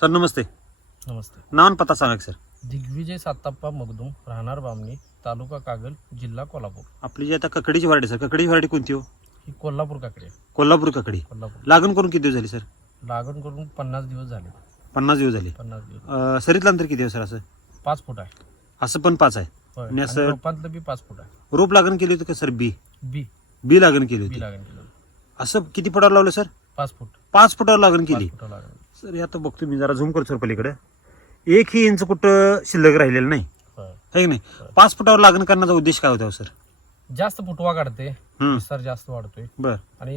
Sir नमस्ते. नमस्ते. नाव आणि पत्ता सांगा की सर. दिग्विजय साताप्पा मगदूम राहणार बामणी तालुका कागल जिल्हा कोल्हापूर. आपली जी आता ककडीची व्हरायटी सर ककडीची व्हरायटी कोणती हो? ही कोल्हापूर काकडे आहे. कोल्हापूर ककडी. कोल्हापूर. लागण करून किती दिवस झाली सर? लागण करून पन्नास दिवस झाले. पन्नास दिवस झाले. पन्नास दिवस. अं, सरीतलं अंतर किती आहे सर असं? पाच फूट आहे. असं पण पाच आहे. होय. आणि असं- आणि रोपांतलं बी पाच फूट आहे. रोप लागण केली होती का सर? बी. बी. बी लागण केली बी होती लागण केलं असं किती फुटावर लावलं सर? पाच फूट. पाच फुटावर लागण केली. लागण. सर आता बघतो मी जरा झूम करतो सर पलीकडे. एकही इंच कुठं शिल्लक राहिलेलं नाही. आहे की नाही? पाच फुटावर लागण करण्याचा उद्देश काय होता हो सर? जास्त फुटवा काढते. विस्तार जास्त वाढतोय. बर. आणि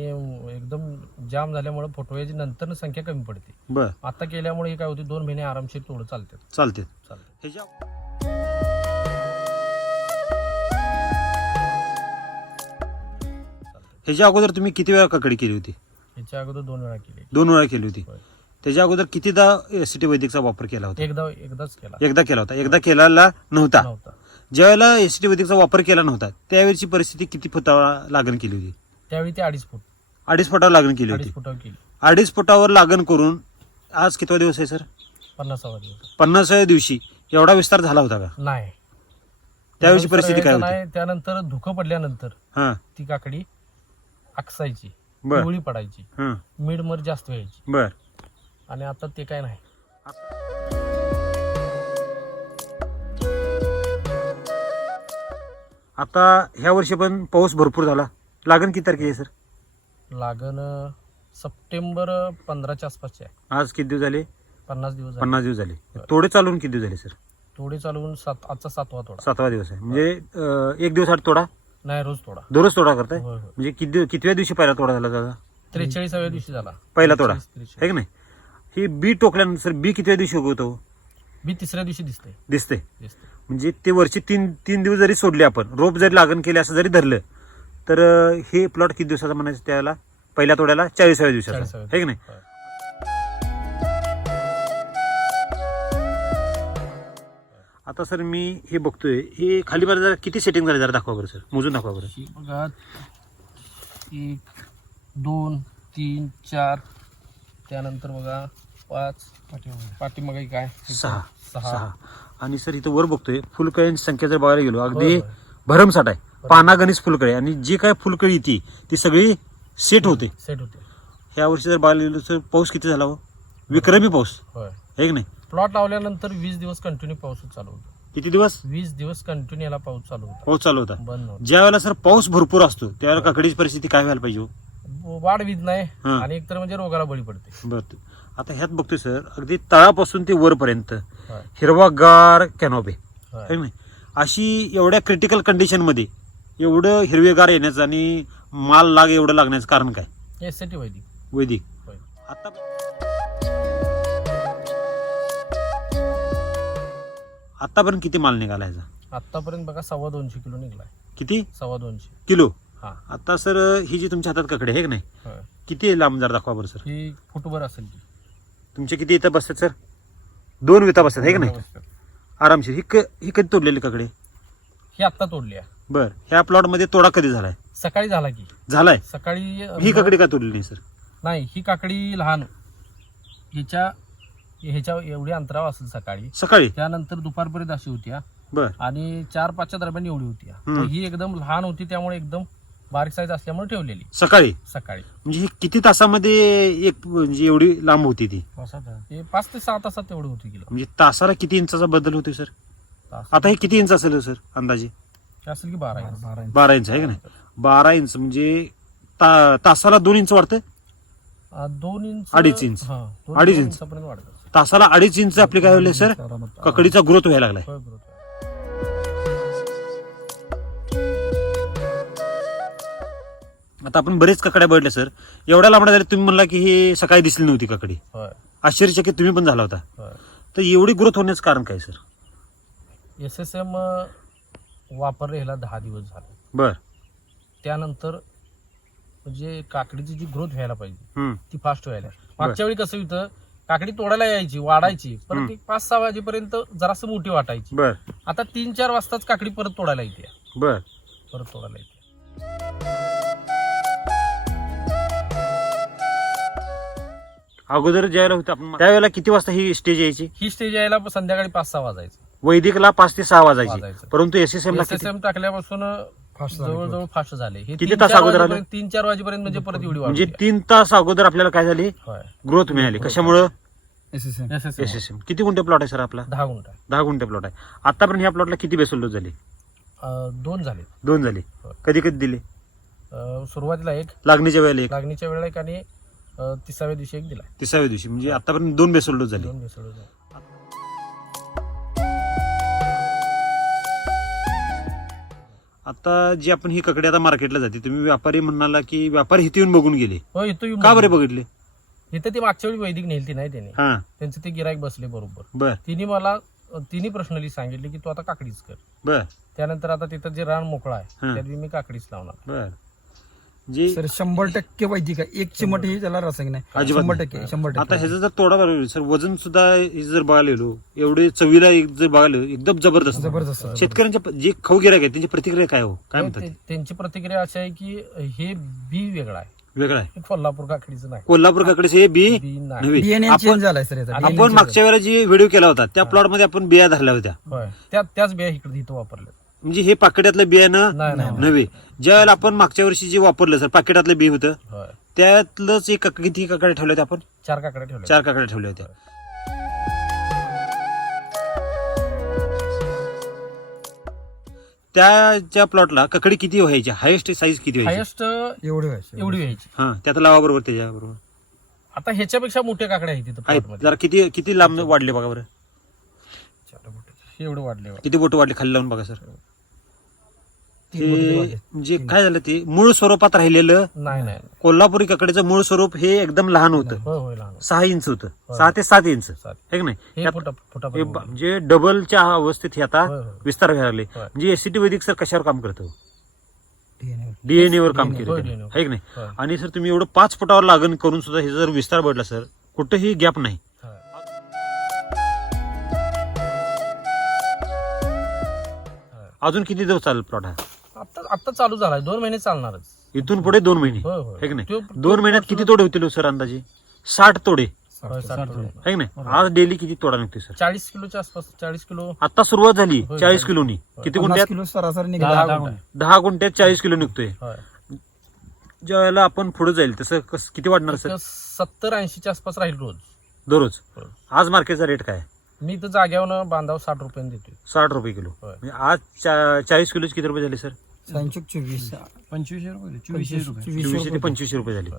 एकदम जाम झाल्यामुळे फुटव्याची नंतर संख्या कमी पडते. बर. आता केल्यामुळे काय होते दोन महिने आरामशीर तोडं चालते. चालते. ह्याच्या ह्याच्या अगोदर तुम्ही किती वेळा ककडी केली होती? याच्या अगोदर दोन वेळा केले. दोन वेळा केली होती. त्याच्या अगोदर कितीदा एस टी वैदिकचा वापर केला होता? एकदा एकदाच केला. एकदा केला होता. एकदा केलेला नव्हता. नव्हता. ज्यावेळेला एस टी वैदिकचा वापर केला नव्हता त्यावेळेची परिस्थिती किती फुटावर लागण केली होती? त्यावेळी ते अडीच फूट. अडीच फुटावर लागण केली होती. अडीच फुटावर केली. अडीच फुटावर लागण करून आज कितवा दिवस आहे सर? पन्नासावा दिवस. पन्नासाव्या दिवशी. एवढा विस्तार झाला होता का? नाही. त्यावेळची परिस्थिती काय होती? नाही त्यानंतर धुकं पडल्यानंतर हा. ती काकडी आकसायची. बर. पिवळी पडायची. मीड मर जास्त व्हायची. बर. आणि आता ते काय नाही. आता ह्या वर्षी पण पाऊस भरपूर झाला. लागण किती तारखे आहे सर? लागण अं, सप्टेंबर पंधराच्या आसपासचे आहे. आज किती दिवस झाले? पन्नास दिवस झाले. पन्नास दिवस झाले. तोडे चालून किती दिवस झाले सर? थोडे चालवून सात आजचा सातवा तोडा. सातवा दिवस आहे. म्हणजे अं, एक दिवस आठ तोडा? नाही रोज तोडा. दररोज तोडा करताय? होय होय. म्हणजे किती कितव्या दिवशी पहिला तोडा झाला दादा? त्रेचाळीसाव्या दिवशी झाला. पहिला तोडा. आहे की नाही? ही बी टोकल्यानंतर बी कितव्या दिवशी उगवतो? मी तिसऱ्या दिवशी दिसते. दिसते. दिसते. म्हणजे ते वरचे तीन तीन दिवस जरी सोडले आपण रोप जरी लागण केले असं जरी धरलं तर हे प्लॉट किती दिवसाचा म्हणायचं त्याला? पहिल्या तोड्याला चाळीसाव्या दिवसाचा. आहे की नाही. आता सर मी हे बघतोय हे खाली मला जरा किती सेटिंग झाले जरा दाखवा बरं सर. मोजून दाखवा बरं. ही बघा एक दोन तीन चार. त्यानंतर बघा पाच. पाठीमागे. ही काय? सहा. सहा. आणि सर इथं वर बघतोय फुलकळ्यांची संख्या जर बघायला गेलो अगदी. भरमसाठ आहे. पानागणित फुलकळी. आणि जी काय फुलकळी ती ती सगळी सेट होते. सेट होते. ह्या वर्षी जर बघायला गेलो तर पाऊस किती झाला हो? विक्रमी पाऊस. की नाही? प्लॉट लावल्यानंतर वीस दिवस कंटिन्यू पाऊस चालू होतो. किती दिवस? वीस दिवस कंटिन्यू याला पाऊस चालू होता. पाऊस चालू होता. ज्या वेळेला सर पाऊस भरपूर असतो त्यावेळेला काकडीची परिस्थिती काय व्हायला पाहिजे वाढ वीज नाही हा. आणि एकतर म्हणजे रोगाला बळी पडते. बरं आता ह्यात बघतोय सर अगदी तळापासून ते वरपर्यंत होय हिरवागार कॅनॉपे आहे होय की नाही? अशी एवढ्या क्रिटिकल कंडिशनमध्ये एवढं हिरवेगार येण्याचं आणि माल लाग एवढं लागण्याचं कारण काय? टी वैदिक. वैदिक. होय. आता आतापर्यंत किती माल निघाला ह्याचा? आतापर्यंत बघा सव्वा दोनशे किलो निघलाय. किती? सव्वा दोनशे. किलो? हा. आता सर ही जी तुमच्या हातात ककडे आहे की नाही? किती लांब जर दाखवा बरं सर. ही फुटभर असेल तुमचे किती इथं बसतात सर? दोन विता बसतात की नाही? आरामशीर. ही क ही कधी तोडलेली ककडे? ही आत्ता तोडली आहे. बर. ह्या प्लॉटमध्ये तोडा कधी झालाय? सकाळी झाला की. झालाय? सकाळी अं, ही ककडी का तोडली नाही सर? नाही ही काकडी लहान. ह्याच्या ह्याच्या एवढी अंतरावर असेल सकाळी. सकाळी? त्यानंतर दुपारपर्यंत अशी होती हा. बर. आणि चार पाचच्या दरम्यान एवढी होती हा. हम्म. तर ही एकदम लहान होती त्यामुळे एकदम बारीक साईज असल्यामुळे ठेवलेली सकाळी सकाळी म्हणजे ही किती तासामध्ये एक म्हणजे एवढी लांब होती ती पाच ते सहा तासात तेवढी होती किलो म्हणजे तासाला किती इंचाचा बदल होतोय सर तास. आता हे किती इंच असेल हो सर अंदाजे हे असेल की बारा इंच. बारा इंच. बारा इंच आहे का नाही बारा इंच म्हणजे ता- तासाला दोन इंच वाढतं आ, दोन इंच अडीच इंच. हा, दोन- अडीच दोन इंच. इंचापर्यंत वाढत असेल. तासाला अडीच इंच आपली काय होईल सर ककडीचा ग्रोथ व्हायला लागलाय होय, बरोबर. आता आपण बरेच ककड्या बघितल्या सर. एवढ्या लांबड्या झाल्या तुम्ही म्हणला की हे सकाळी दिसली नव्हती ककडी. होय, आश्चर्यचकित तुम्ही पण झाला होता. होय. तर एवढी ग्रोथ होण्याचं कारण काय सर? एस एस एम वापरले ह्याला दहा दिवस झाले. बर. त्यानंतर म्हणजे काकडीची जी ग्रोथ व्हायला पाहिजे हम्म. ती फास्ट व्हायला. मागच्या वेळी कसं होतं काकडी तोडायला यायची वाढायची परत. एक पाच सहा वाजेपर्यंत जरासं मोठी वाटायची. बर. आता तीन चार वाजताच काकडी परत तोडायला येते. बर. परत तोडायला येते. अगोदर ज्यावेळेला होतं आपण त्यावेळेला किती वाजता ही स्टेज यायची? ही स्टेज यायला संध्याकाळी पाच सहा वाजायचं. वैदिकला पाच ते सहा वाजायची. वाजायचं. परंतु एस एस एम ला एस एस एम टाकल्यापासून फास्ट झालं जवळजवळ फास्ट झाले. हे किती तीन तास चार अगोदर आलं? वाजेपर्यंत- तीन चार वाजेपर्यंत म्हणजे परत एवढी म्हणजे वाढली. तीन तास अगोदर आपल्याला काय झाली? होय. ग्रोथ मिळाली. कशामुळं? SSM. SSM. S S M किती गुंठे प्लॉट आहे सर आपला? दहा गुंठ. दहा गुंठे प्लॉट आहे. आतापर्यंत ह्या प्लॉटला किती बेसल झाले? अं, दोन झाले. दोन झाले. कधी कधी दिले? अं, सुरुवातीला एक. लागणीच्या वेळेला एक. लागणीच्या वेळेला एक आणि अं, तिसाव्या दिवशी एक दिला तिसाव्या दिवशी म्हणजे आतापर्यंत दोन बेसल डोस झाले. दोन झाले. आता जी आपण ही ककडे आता मार्केटला जाते तुम्ही व्यापारी म्हणाला की व्यापारी इथे येऊन बघून गेले. हो इथं येऊन का बरे बघ. बघितले? इथं ती मागच्या वेळी वैदिक नेलती नाही त्याने. हा. त्यांचे ते गिरायक बसले बरोबर. बर. तिने मला तिने पर्सनली सांगितले की तू आता काकडीच कर. बर. त्यानंतर आता तिथं जे रान मोकळा आहे हा. त्यात बी मी काकडीच लावणार. बर. जे सर शंभर टक्के वैदिक आहे. एक चिमट हे त्याला रसायन नाही शंभर. टक्के शंभर आता टक्के ह्याचा जर तोडा बरोबर सर वजन सुद्धा हे जर बघायला गेलो एवढे चवीला एक जर बघायला गेलो, एकदम जबरदस्त. जबरदस्त. शेतकऱ्यांच्या जे खाऊ गिरायक आहे त्यांची प्रतिक्रिया काय हो? काय म्हणतात? ते- त्यांची प्रतिक्रिया अशी आहे की हे बी वेगळा आहे. वेगळं आहे. हे कोल्हापूर काकडीचं नाही. कोल्हापूर काकडे हे बी बी नाही. नव्हे. DNA आपण झालाय सर याचा. आपण मागच्या वेळेला जी व्हिडिओ केला होता त्या प्लॉटमध्ये आपण बिया धरल्या होत्या. होय. त्या त्याच बिया इकडे इथं वापरल्या म्हणजे हे पाकिटातलं बियाणं नाही नाही नव्हे. ज्या वेळेला आपण मागच्या वर्षी जे वापरलं सर पाकिटातलं बी होतं होय. त्यातलंच एक काक- किती काकडे ठेवले होते आपण? चार काकड्या ठेवल्या. चार काकडे ठेवल्या होत्या. त्या ज्या प्लॉटला ककडी किती व्हायची? हायेस्ट साईज किती व्हायची? हायेस्ट एवढे व्हायचे एवढी. व्हायची. हा त्यात लावा बरोबर त्याच्या बरोबर आता ह्याच्यापेक्षा मोठ्या काकड्या आहेत तिथं आहेत. प्लॉटमध्ये जरा किती किती लांब वाढले बघा बरं. हे एवढं वाढले. किती बोट वाढले? खाली लावून बघा सर. वाढले. म्हणजे काय झालं ते मूळ स्वरूपात राहिलेलं नाही नाही कोल्हापुरी ककडीचं मूळ स्वरूप हे एकदम लहान होतं होय होय लहान सहा इंच होतं. सहा ते सात इंच सात. है की नाही हे त्यात- फुटा फुटा हे ब- म्हणजे डबलच्या अवस्थेत हे आता होय, होय. विस्तार व्हायला लागले होय. म्हणजे एसीटी वैदिक सर कशावर काम करतो. डीएनए वर काम केलं होय, त्याने. DNA. की नाही होय. आणि सर तुम्ही एवढं पाच फुटावर लागण करून सुद्धा हे जर विस्तार बदला सर कुठेही गॅप नाही होय. अजून किती दिवस चालेल प्लॉट हा आता आता चालू झालाय. दोन महिने चालणारच. इथून पुढे दोन महिने. होय होय. है की नाही? त्यो- दोन महिन्यात किती तोडे होतील हो सर अंदाजे? साठ तोडे. होय, साठ तोडे. है की नाही? आज डेली किती तोडा निघतोय सर? चाळीस किलोच्या आसपास चाळीस किलो. आता सुरुवात झाली होय, चाळीस. किलोनी. किती पन्नास गुंठ्यात किलो सरासरी दहा गुंठ. दहा गुंठ्यात चाळीस किलो निघतोय. होय. ज्या वेळेला आपण पुढे जाईल तसं कस किती वाढणार सर? तर सत्तर ऐंशीच्या आसपास राहील रोज. दररोज? होय. आज मार्केटचा रेट काय? आहे? मी तर जाग्यावर बांधाव साठ रुपयाने देतोय. साठ रुपये किलो. होय. म्हणजे आज चा- चाळीस किलोचे किती रुपये झाले सर? पंचवीस चोवीस. पंचवीसशे रुपये चोवीसशे पंचवीस रुपये. चोवीसशे चोवीसशे ते पंचवीसशे रुपये झाले.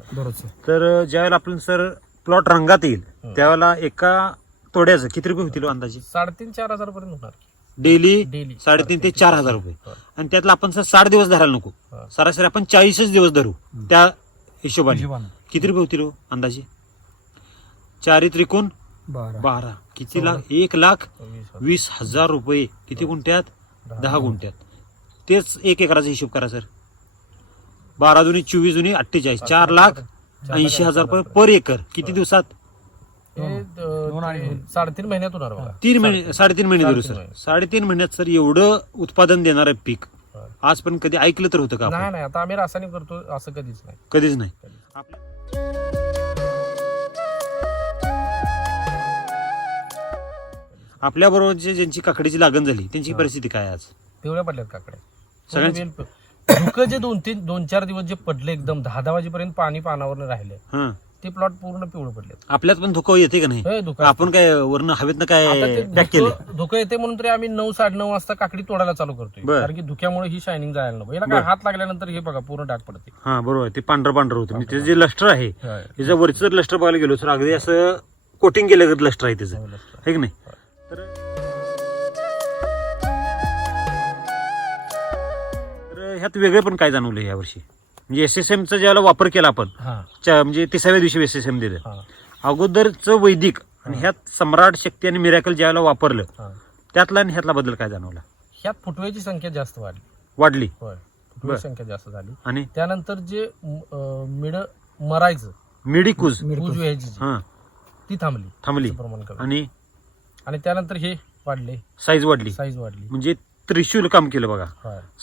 तर ज्या वेळेला आपण सर प्लॉट रंगात येईल. त्यावेळेला एका तोड्याचं किती रुपये होतील हो अंदाजे? साडेतीन चार हजार पर्यंत होणार. डेली? डेली. साडेतीन ते चार हजार रुपये. आणि त्यातला आपण सर साठ दिवस धरायला नको. सरासरी आपण चाळीसच दिवस धरू. त्या हिशोबाने. किती रुपये होतील हो अंदाजे? चारी त्रिकोण? बारा. किती लाख एक लाख वीस हजार. वीस हजार रुपये. किती गुंठ्यात? दहा. गुंठ्यात. तेच एक एकराचा हिशोब करा सर. बारा जुनी चोवीस जुनी अठ्ठेचाळीस. चार लाख ऐंशी हजार रुपये पर एकर. किती दिवसात? अं, दोन आणि- साडेतीन महिन्यात होणार बघा. तीन महिने साडेतीन. महिने धरू साडेतीन सर. साडेतीन महिन्यात सर एवढं उत्पादन देणार आहे पीक. आज पण कधी ऐकलं तर होतं का नाही आपण? नाही आता आम्ही रासायनिक करतो असं कधीच नाही. कधीच नाही. आपल्या- आपल्या बरोबर जे ज्यांची काकडीची लागण झाली त्यांची. परिस्थिती काय आज? पिवळ्या पडल्यात काकड्या सगळ्यांची? धुकं जे दोन तीन दोन चार दिवस जे पडले एकदम दहा दहा वाजेपर्यंत पाणी पानावर राहिले हा. ते प्लॉट पूर्ण पिवळं पडले आपल्यात पण धुकं येते का नाही? धुकं आपण काय वरनं हवेतनं आता काय पॅक केलं धुकं येते म्हणून तरी आम्ही नऊ साडे नऊ वाजता काकडी तोडायला चालू करतोय. बर. कारण की धुक्यामुळे ही शायनिंग जायला नको. याला काय. हात लागल्यानंतर हे बघा पूर्ण डाग पडते. हा बरोबर. ते पांढरं पांढरं होतं. म्हणजे त्याचं जे लस्टर आहे त्याचं वरचं लस्टर बघायला गेलो तर अगदी असं कोटिंग केलं लस्टर आहे त्याचं. आहे की नाही? ह्यात वेगळे पण काय जाणवलं यावर्षी? म्हणजे एस एस एमचा ज्याला वापर केला आपण हा. च्या- म्हणजे तिसाव्या दिवशी एस एस एम दिलं. हा. अगोदरचं वैदिक आणि ह्यात सम्राट शक्ती आणि मिरॅकल ज्यावेळेला वापरलं हा. त्यातला आणि ह्यातला बदल काय जाणवला? ह्यात फुटव्याची संख्या जास्त वाढली. वाढली. होय. बर. फुटव्याची संख्या जास्त झाली. आणि? त्यानंतर जे मिड मरायचं मिडिकूज. मिरकूज. उज व्हायची जी, हा. ती थांबली. थांबली. त्याचं प्रमाण कमी. आणि? आणि त्यानंतर हे वाढले. साईज वाढली. साईज वाढली. म्हणजे त्रिशूल काम केलं बघा.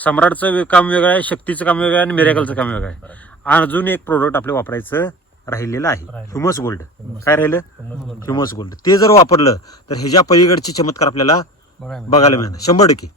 सम्राटचं काम वेगळं आहे शक्तीचं काम वेगळं आहे आणि मिरॅकलचं काम वेगळं आहे. अजून एक प्रोडक्ट आपलं वापरायचं राहिलेलं आहे. ह्युमस गोल्ड काय राहिलं. ह्युमस गोल्ड ते जर वापरलं तर ह्याच्या पलीकडचे चमत्कार आपल्याला बघायला मिळणार शंभर टक्के.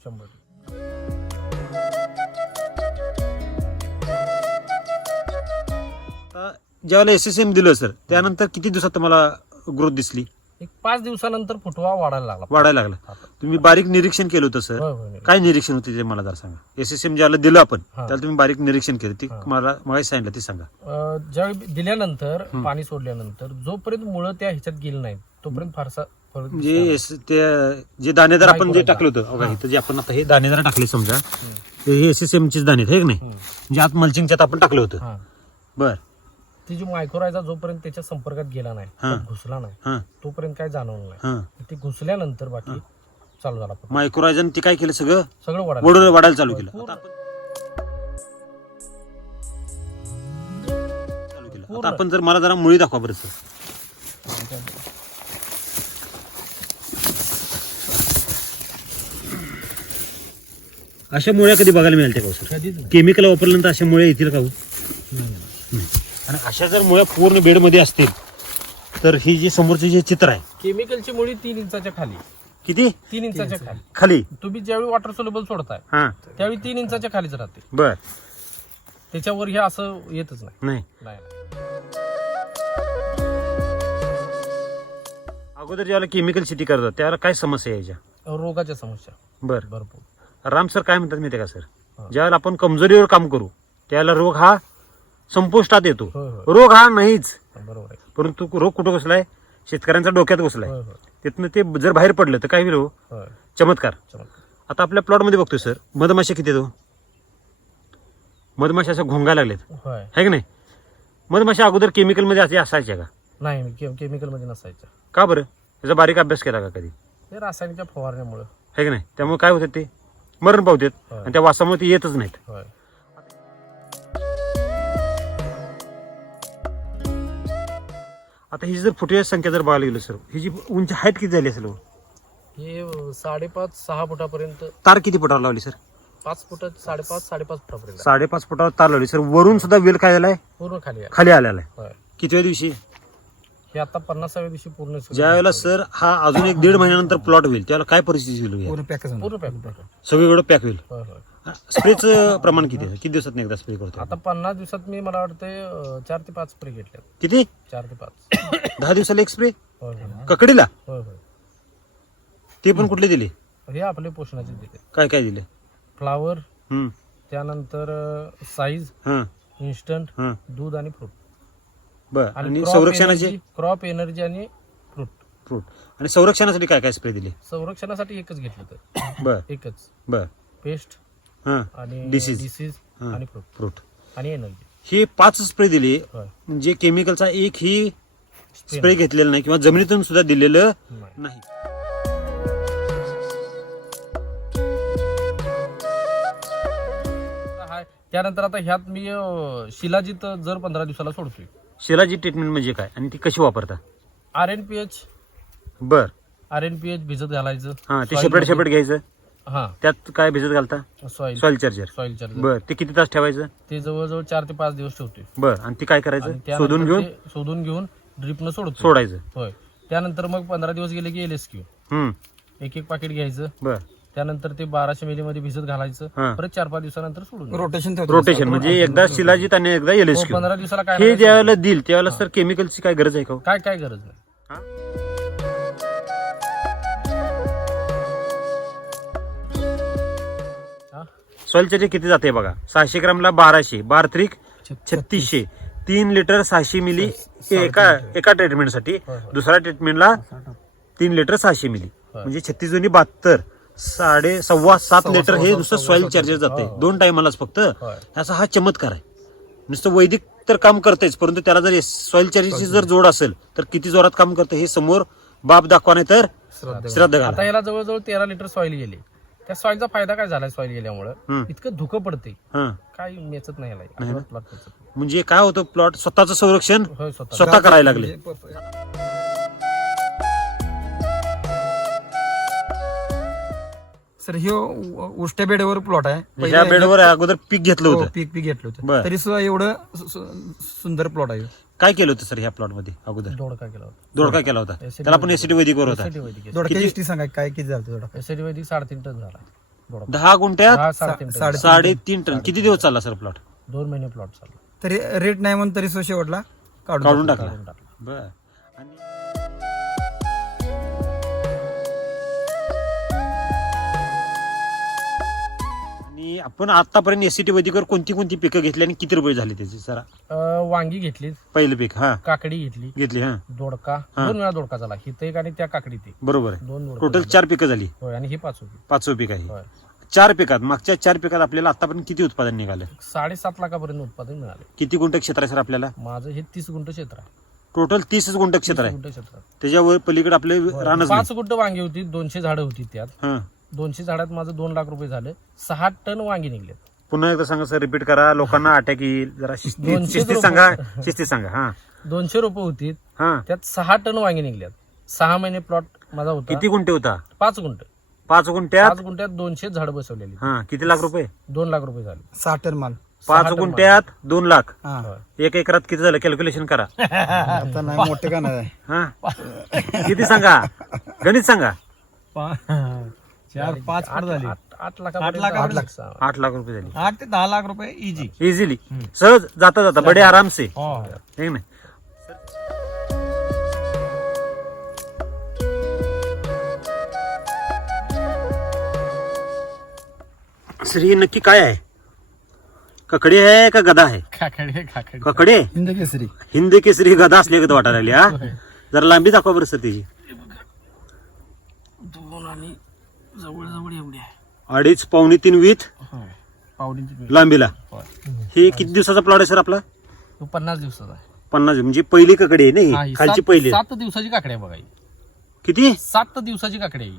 ज्यावेळेला एस एस एम दिलं सर त्यानंतर किती दिवसात तुम्हाला ग्रोथ दिसली? एक पाच दिवसानंतर फुटवा वाढायला लागला वाढायला लागला. तुम्ही बारीक निरीक्षण केलं होतं सर होय, होय, होय. काय निरीक्षण होते ते मला जरा सांगा एस एस एम ज्याला दिलं आपण हा. त्याला तुम्ही बारीक निरीक्षण केलं ती. मला मला सांगितलं ते सांगा अं, ज्यावेळी दिल्यानंतर पाणी सोडल्यानंतर जोपर्यंत मुळं त्या ह्याच्यात गेली नाहीत तोपर्यंत फारसा फरक म्हणजे दिसला नाही. एस- ते जे दाणेदार आपण जे. टाकलं होतं बघा इथं जे आपण आता हे दाणेदार टाकले समजा ते हे एस एस एम चीच दाणे आहेत, हे की नाही हम्म. म्हणजे आत मल्चिंगच्यात आपण टाकलं होतं हा. बर ती जी मायक्रोरायझा जोपर्यंत त्याच्या संपर्कात गेला नाही हा. घुसला नाही हा तोपर्यंत काय जाणवलं नाही हा ती घुसल्यानंतर बाकी चालू झाला. मायक्रोरायझन ते काय केलं सगळं सगळं वाढायला वाढायला चालू केलं. आता आपण चालू केलं पूर्ण. आता आपण जर मला जरा मुळी दाखवा बरं सर अशा मुळ्या कधी बघायला मिळाल का हो सर. केमिकल वापरल्यानंतर अशा मुळ्या येतील का हो? आणि अशा जर मुळ्या पूर्ण बेडमध्ये असतील तर ही जी समोरचे जे चित्र आहे केमिकलची मुळी तीन इंचाच्या खाली. किती? तीन इंचाच्या खाली. खाली. तुम्ही ज्यावेळी वॉटर सोलेबल सोडताय हा. त्यावेळी तीन इंचाच्या खालीच राहते. बर. त्याच्यावर हे असं येतच नाही. नाही. नाही अगोदर ज्यावेळेला केमिकल सिटी करतात त्यावेळेला काय समस्या यायच्या रोगाच्या समस्या. बर. भरपूर. राम सर काय म्हणतात माहिती का सर. ज्यावेळेला आपण कमजोरीवर काम करू त्यावेळेला रोग हा संपुष्टात येतो. होय होय. रोग हा नाहीच. बरोबर आहे. परंतु रोग कुठं घुसलाय? शेतकऱ्यांच्या डोक्यात घुसलाय. होय होय. तिथनं ते जर बाहेर पडलं तर काय होईल हो? होय. चमत्कार. चमत्कार. आता आपल्या प्लॉटमध्ये बघतोय सर. मधमाशा किती येतो मधमाशा असं घोंगायला लागलेत. होय. आहे की नाही? मधमाशा अगोदर केमिकलमध्ये असे असायच्या का? नाही के केमिकलमध्ये नसायचं का बरं? त्याचा बारीक अभ्यास केला का कधी? हे रासायनिकच्या फवारण्यामुळे आहे की नाही? त्यामुळे काय होतं ते? मरण पावतात. होय. आणि त्या वासामुळे ते येतच नाहीत. होय. आता ही जर फुटव्याची संख्या जर बघायला गेलो सर ही जी उंची हाईट किती झाली असेल हो? हे साडेपाच सहा फुटापर्यंत. तार किती फुटावर लावली सर पाच फुट साडेपाच साडेपाच फुटापर्यंत. साडेपाच फुटावर तार लावली सर वरून सुद्धा वेल काय झालाय पूर्ण खाली खाली आलेला आहे. कितव्या दिवशी? हे आता पन्नासाव्या दिवशी पूर्ण सगळं ज्या वेळेला सर हा अजून एक दीड महिन्यानंतर प्लॉट होईल त्यावेळेला काय परिस्थिती होईल? पूर्ण पूर्ण पॅक. सगळीकडे पॅक होईल. स्प्रेचं प्रमाण किती आहे? किती दिवसात एकदा स्प्रे करतो आता पन्नास दिवसात मी मला वाटतं अं, चार ते पाच स्प्रे घेतल्यात. किती? चार ते पाच. दहा दिवसाला एक स्प्रे होय होय. ककडीला? होय होय. ते पण कुठले दिले? हे आपले पोषणाचे दिले. काय काय दिले? फ्लावर हम्म. त्यानंतर साईज हां. इन्स्टंट हां. दूध आणि फ्रूट बर आणि संरक्षणाचे? क्रॉप एनर्जी आणि फ्रूट फ्रूट आणि संरक्षणासाठी काय काय स्प्रे दिले? संरक्षणासाठी एकच घेतलं तर. बर. एकच. बर. पेस्ट हां. आणि. डिसीज हा. आणि फ्रूट फ्रूट आणि एनर्जी हे पाच स्प्रे दिले. होय. म्हणजे केमिकलचा एक ही स्प्रे घेतलेला नाही किंवा जमिनीतून सुद्धा दिलेलं नाही. त्यानंतर आता ह्यात मी अं, शिलाजीत जर पंधरा दिवसाला सोडतोय. शिलाजी ट्रीटमेंट म्हणजे काय? आणि ती कशी वापरता? आर एन पी एच बर. आर एन पी एच भिजत घालायचं. हा ते Soil मध्ये- सेपरेट घ्यायचं. हा. त्यात काय भिजत घालता? Soil soil charger soil charger बर ते किती तास ठेवायचं? ते जवळजवळ चार ते पाच दिवस ठेवतोय. बर आणि ते काय आणि करायचं त्यानंतर शोधून घेऊन? ते शोधून घेऊन ड्रिपनं सोडतो सोडायचं. होय. त्यानंतर मग पंधरा दिवस गेले की एल एस क्यू हम्म. एक एक पाकिट घ्यायचं. बर. त्यानंतर ते बाराशे मिली मध्ये भिजत घालायचं. हा. परत चार पाच दिवसानंतर सोडून द्यायचं. रोटेशन रोटेशन म्हणजे एकदा शिलाजीत आणि एकदा हो, एलएसक्यू पंधरा दिवसाला काय हे नाही ज्या वेळेला देईल त्यावेळेला सर केमिकलची काय गरज आहे का हो? काय काय गरज नाही. हा? हा? किती जाते बघा? सहाशे ग्रामला बाराशे. बार त्रिक छत्तीसशे. तीन लिटर सहाशे मिली एका एका ट्रीटमेंटसाठी. दुसऱ्या ट्रीटमेंटला तीन लिटर सहाशे मिली. म्हणजे छत्तीस दोन्ही बहात्तर. साडे सव्वा सात सव्वा- लिटर हे सव्वा- नुसतं सव्वा सॉइल लिटर. जाते हो. दोन टायमालाच फक्त होय. असा हा चमत्कार आहे नुसतं वैदिक तर काम करतेच परंतु त्याला जर सॉइल चार्जरची जर जोड असेल तर किती जोरात काम करतं हे समोर बाप दाखवा नाही तर श्रद्धा श्रद्धा आता घाला याला जवळजवळ तेरा लिटर सॉइल गेले त्या सॉइलचा फायदा काय झालाय सॉइल गेल्यामुळं हम्म. इतकं धुकं पडते हा काय मेचत नाही याला ना? अजिबात plot मेचत नाही. म्हणजे काय होतं प्लॉट स्वतःचं संरक्षण होय स्वतः स्वतः करायला लागले म्हणजे सर हे उष्ट्या बेडवर प्लॉट आहे. पहिल्या- बेडवर अगोदर पीक घेतलं हो, होतं. पीक पीक घेतलं बर. होतं तरी सुद्धा एवढं सु- सु- सुंदर प्लॉट आहे. काय केलं होतं सर ह्या प्लॉटमध्ये अगोदर? दोडका केला होता. दोडका केला होता. त्याला पण एसीटी वैदिकवर होता. एसटी वैदिक किती- सांगा काय किती झालं दोडका? एसटी वैदिक साडेतीन टन झाला. दोडका. दहा गुंठ्यात दहा साडेतीन टन. साडे- साडेतीन टन. किती दिवस चालला सर प्लॉट दोन महिने प्लॉट चालला. तरी रेट नाही म्हणून तरी सो शेवटला काढून काढून टाकला. टाकला काढून टाकला. बर. आणि आपण आतापर्यंत एसीटी वैदिकवर कोणती कोणती पिकं घेतली आणि किती रुपये झाले त्याचे? सर अं, वांगी घेतली. पहिलं पीक हा. काकडी घेतली. घेतली हा. दोडका. हा. दोन वेळा दोडका झाला. हिथं एक आणि त्या काकडीत एक बरोबर आहे. दोन दोडका टोटल झाले. चार पिकं झाली. होय आणि ही पाच होती पाचवं पीक आहे. होय. चार पिकात मागच्या चार पिकात आपल्याला आतापर्यंत किती उत्पादन निघालं? साडेसात लाखापर्यंत उत्पादन मिळाले. किती गुंठ क्षेत्र आहे सर आपल्याला? माझं हे तीस गुंठ क्षेत्र आहे. टोटल तीसच गुंठ क्षेत्र तीस आहे. गुंठ क्षेत्र आहे. त्याच्यावर पलीकडे आपले होय. रानच पाच गुंठ वांगी होती दोनशे झाडं होती त्यात. हा. दोनशे झाडात माझं दोन लाख रुपये झालं. सहा टन वांगी निघले पुन्हा एकदा सांगा सर रिपीट करा. लोकांना अटॅक येईल. जरा रुपये. सांगा. शिस्तीत सांगा. हा. दोनशे रुपये होती. हा. त्यात सहा टन वांगी निघल्यात. सहा महिने प्लॉट माझा होता. किती गुंठे होता? पाच गुंठ. पाच गुंठ्यात? पाच गुंठ्यात दोनशे झाड बसवलेली. हा. किती लाख रुपये? दोन लाख रुपये झाले. सहा टन माल. पाच टन गुंठ्यात दोन लाख. हा. होय. एक एकरात किती झालं? कॅल्क्युलेशन करा. आता नाही मोठे का नाही हा. किती सांगा? गणित सांगा. चार पाच आठ- झाली. आठ- आठ लाख आठ लाख- आठ लाख. आठ लाख रुपये झाले. आठ ते दहा लाख रुपये इजी इझिली सहज जाता जाता बडे आराम से हो. है ही नक्की काय आहे? ककडे आहे का गदा आहे? काकडे काकडे. ककडे हिंद केसरी. हिंद केसरी गदा असल्यागत वाटायला लागली हा? जरा लांबी दाखवा बरं सर त्याची दोन आणि जवळ जवळ एवढी आहे अडीच पावणे तीन वीत होय. पावडीची पिशवी. लांबीला होय. हे किती दिवसाचा प्लॉट आहे सर आपला तो पन्नास दिवसाचा आहे पन्नास म्हणजे पहिली ककडी आहे हा, नाही ही खालची सात- पहिली आहे. सात दिवसाची काकडी आहे बघा ही. किती सात दिवसाची काकडी आहे ही.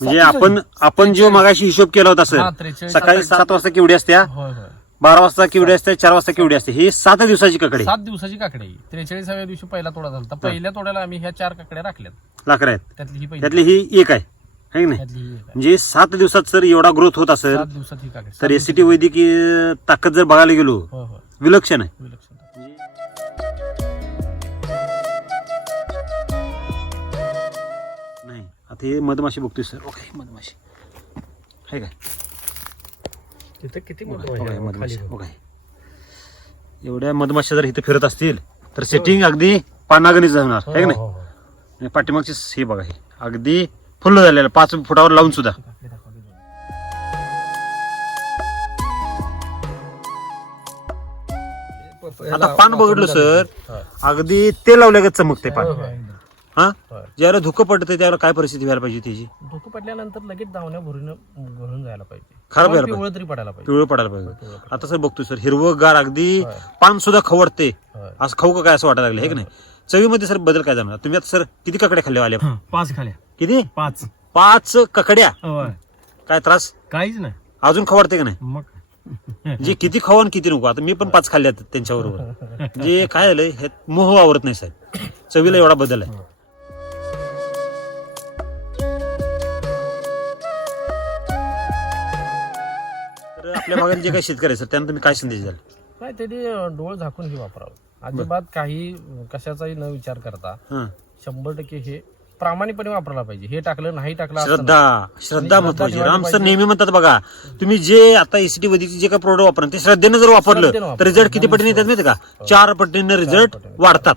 म्हणजे सात आपण दिवसाची. आपण जो मगाशी हिशोब केला होता हा, सर त्रेचाळीस सकाळी सात वाजता केवढी असत्या होय होय बारा वाजता केवढी असते चार वाजता केवढी असते ही सात दिवसाची ककडे सात दिवसाची काकडी आहे ही. त्रेचाळीसाव्या दिवशी पहिला तोडा झाला पहिल्या तोड्याला आम्ही ह्या चार काकड्या राखल्यात लाकडं आहेत त्यातली ही पहिली त्यातली ही एक आहे है की नाही? त्यातली ही एक आहे. म्हणजे सात दिवसात सर एवढा ग्रोथ होत असेल सात दिवसात ही तर सात एसीटी वैद्यकीय ताकद जर बघायला गेलो होय होय विलक्षण आहे. विलक्षण. नाही आता हे मधमाशी बघतोय सर. ओके मधमाशी. आहे काय? तिथे किती बघा, बघा हे मधमाशी. बघा. हे. एवढ्या मधमाशा जर इथे फिरत असतील तर सेटिंग अगदी पानागणीच जाणार. हो, आहे की नाही? आणि पाठीमागची हे बघा हे. अगदी फुल्ल झालेलं पाच फुटावर लावून सुद्धा. आता पान बघितलं सर. अगदी तेल लावल्यागत चमकते पान? हा. ज्यावेळेला धुकं पडतं त्यावेळेला काय परिस्थिती व्हायला पाहिजे त्याची? धोकं पडल्यानंतर लगेच धावण्या भरून भरून जायला पाहिजे. खराब व्हायला पिवळं तरी पडायला पाहिजे. पिवळं पडायला पाहिजे. आता सर बघतोय सर हिरवगार अगदी. पान सुद्धा खवडते. असं खाऊ का काय असं वाटायला लागलं हे की नाही? चवीमध्ये सर बदल काय जाणार तुम्ही आता सर किती ककड्या खाल्ल्या आल्या? पाच खाल्या किती? पाच. पाच ककड्या. होय. काय त्रास? काहीच नाही. अजून खवडते का नाही? मग. जे किती खाऊ आणि किती नको. आता मी पण पाच खाल्ल्यात त्यांच्याबरोबर. जे काय झालंय हे मोह आवरत नाही साहेब. चवीला एवढा बदल आहे. तर आपल्या भागात जे काही शेतकरी सर त्यांना तुम्ही काय संदेश द्याल? नाही त्यांनी डोळ झाकून हे वापरावं. अजिबात काही कशाचाही न विचार करता हं. शंभर टक्के हे प्रामाणिकपणे वापरायला पाहिजे. हे टाकलं नाही टाकलं असं श्रद्धा श्रद्धा महत्वाची. राम सर. नेहमी म्हणतात बघा तुम्ही जे आता एसीटी वैदिकचे जे काही प्रोडक्ट वापरा ते श्रद्धेनं जर वापरलं तर. रिझल्ट किती पटीने येतात माहिती का? चार पटीने रिझल्ट. वाढतात.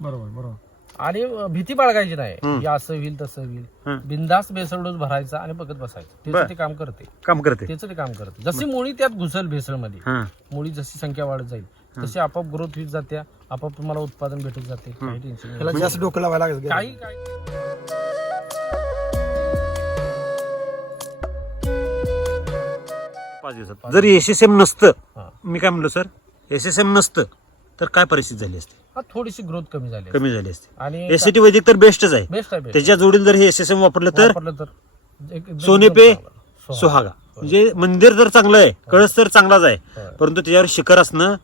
बरोबर बरोबर. आणि भीती बाळगायची नाही. हम्म. असं होईल तसं होईल. हं. बिंदास बेसळ डोस भरायचा आणि बघत बसायचं. बर. त्याचं ते काम करते. काम करते. त्याचं ते काम करते. जशी मुळी त्यात घुसल भेसळमध्ये हा मुळी जशी संख्या वाढत जाईल तशी आपोआप ग्रोथ होत जाते आपोआप तुम्हाला उत्पादन भेटत जाते. काही टेन्शन नाही. त्याला जास्त डोकं लावायला लागेल. काही काही. पाच दिवसात. जर एस एस एम नसतं हा. मी काय म्हणलो सर? एस एस एम नसतं तर काय परिस्थिती झाली असते? हा थोडीशी ग्रोथ कमी झाली आहे. कमी झाली असते. आणि एसीटी वैदिक तर बेस्टच आहे. बेस्ट आहे best. त्याच्या जोडीला जर हे एस एस एम वापरलं तर? वापरलं तर एक- एकदम सोने पे चांगलं. सुहागा. म्हणजे मंदिर तर चांगलं आहे कळस तर चांगलाच आहे. परंतु त्याच्यावर शिखर असणं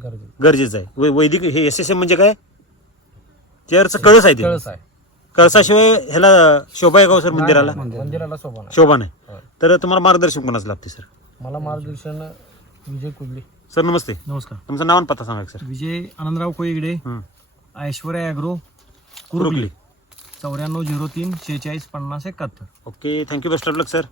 गरजेचं. गरजेचं आहे. वै- वैदिक हे एस एस एम म्हणजे काय? त्यावरचं कळस आहे ते. कळस आहे. कळसाशिवाय ह्याला शोभा आहे का हो सर मंदिराला? मंदिराला शोभा नाही. शोभा नाही. तर तुम्हाला मार्गदर्शन कोणाचं लागते सर? मला मार्गदर्शन विजय कुदले सर नमस्ते. नमस्कार. तुमचं नाव आणि पत्ता सांगा सर. विजय आनंदराव कोईगडे हं. ऐश्वर्या ॲग्रो कुरुकली. कुरुकली. चौऱ्याण्णव झिरो तीन शेहेचाळीस पन्नास एकाहत्तर. Okay thank you best of luck sir.